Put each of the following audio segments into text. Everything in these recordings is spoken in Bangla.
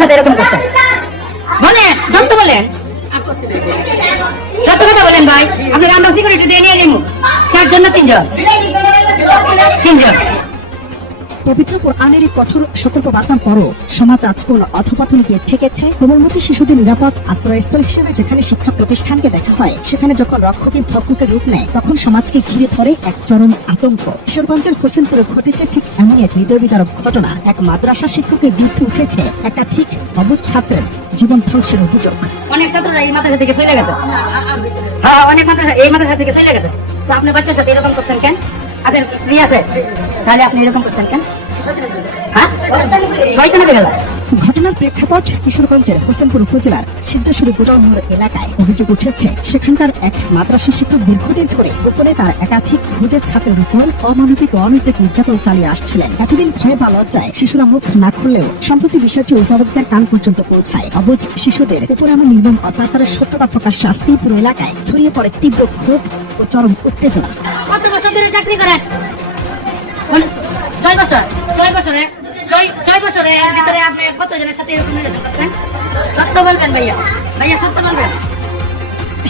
সাথে এরকম করছেন? বলেন, সত্য বলেন, সত্য কথা বলেন ভাই। আপনাকে আমরা সিকিউরিটি দিয়ে নিয়ে যাবো। 4 জন না 3 জন? 3 জন। পবিত্র কোরআনের এই কঠোর সতর্কবার্তার পরও সমাজ আজ কোন অধপতনে গিয়ে ঠেকেছে। কোমলমতি শিশুদের নিরাপদ আশ্রয়স্থল হিসেবে যেখানে শিক্ষা প্রতিষ্ঠানকে দেখা হয়, সেখানে যখন রক্ষকী ভক্ষকের রূপ নেয়, তখন সমাজকে ঘিরে ধরে এক চরম আতঙ্ক। কিশোরগঞ্জের হোসেনপুরে ঘটেছে ঠিক এমনই এক হৃদয় বিদারক ঘটনা। এক মাদ্রাসা শিক্ষকের বিরুদ্ধে উঠেছে একাধিক অবুঝ ছাত্রের জীবন ধ্বংসের অভিযোগ। অনেক ছাত্ররা এই মাদ্রাসা থেকে চলে গেছে। হ্যাঁ, অনেক মাদ্রাসা এই মাদ্রাসা থেকে চলে গেছে। তো আপনি বাচ্চার সাথে এরকম করছেন কেন? আপনার স্ত্রী আছে, তাহলে আপনি এরকম করছেন কেন? হ্যাঁ, শয়তানি গেল। ঘটনার প্রেক্ষাপট কিশোরগঞ্জের হোসেনপুর উপজেলার সিদ্ধেশ্বরী গোডাউন মোড় এলাকায় অভিযোগ উঠেছে সেখানকার এক মাদ্রাসা শিক্ষক দীর্ঘদিন ধরে গোপনে তার একাধিক খুদের ছাত্রের উপর অমানবিক ও অনৈতিক নির্যাতন চালিয়ে আসছিলেন। এতদিন ভয়ে বা লজ্জায় শিশুরা মুখ না খুললেও সম্প্রতি বিষয়টি অভিভাবকদের কান পর্যন্ত পৌঁছায়। অবুঝ শিশুদের উপর এমন নির্মম অত্যাচারের সত্যতা প্রকাশ্যে আসতেই পুরো এলাকায় ছড়িয়ে পড়ে তীব্র ক্ষোভ ও চরম উত্তেজনা। কত বছর ধরে চাকরি করেন? 6 বছর। 6 বছরের ভিতরে আপনি কতজনের সাথে এরকম নির্যাতন করছেন? সত্য বলবেন ভাইয়া, ভাইয়া সত্য বলবেন।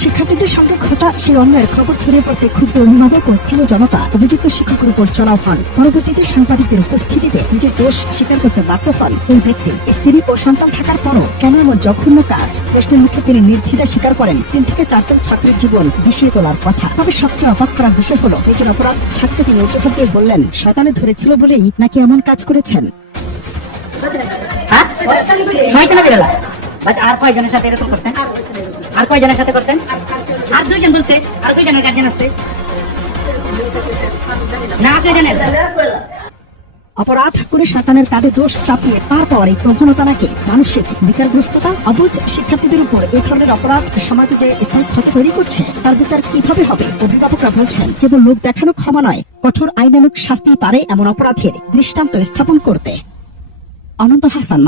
শিক্ষার্থীদের সঙ্গে ঘটা সেই অন্যায়ের খবর ছড়িয়ে পড়তে ক্ষুব্ধ অভিভাবক ও স্থানীয় জনতা অভিযুক্ত শিক্ষকের উপর চড়াও হন। পরবর্তীতে সাংবাদিকদের উপস্থিতিতে নিজের দোষ স্বীকার করতে বাধ্য হন ওই ব্যক্তি। স্ত্রী ও সন্তান থাকার পরও কেন এমন জঘন্য কাজ? প্রশ্নের মুখে তিনি নির্দ্বিধায় স্বীকার করেন 3 থেকে 4 জন ছাত্রের জীবন বিষিয়ে তোলার কথা। তবে সবচেয়ে অবাক করার বিষয় হলো নিজের অপরাধ ছাড়তে তিনি অজুহাত দিয়ে বললেন শয়তানে ধরেছিল বলেই নাকি এমন কাজ করেছেন। হ্যাঁ, শয়তানি গেল। আর কয়জনের সাথে এরকম করছেন? আর কয়জনের সাথে করছেন? আর 2 জন বলছে, আর 2 জনের গার্জেন আছে না, আপনি জানেন? অপরাধ করে শয়তানের কাঁধে দোষ চাপিয়ে পার পাওয়ার এই প্রবণতা নাকি মানসিক বিকারগ্রস্ততা। অবুঝ শিক্ষার্থীদের উপর এই ধরনের অপরাধ সমাজে যে স্থায়ী ক্ষতি তৈরি করছে, তার বিচার কিভাবে হবে? অভিভাবকরা বলছেন কেবল লোক দেখানো ক্ষমা নয়, কঠোর আইনানুগ শাস্তি পারে এমন অপরাধের দৃষ্টান্ত স্থাপন করতে। অনন্ত হাসান।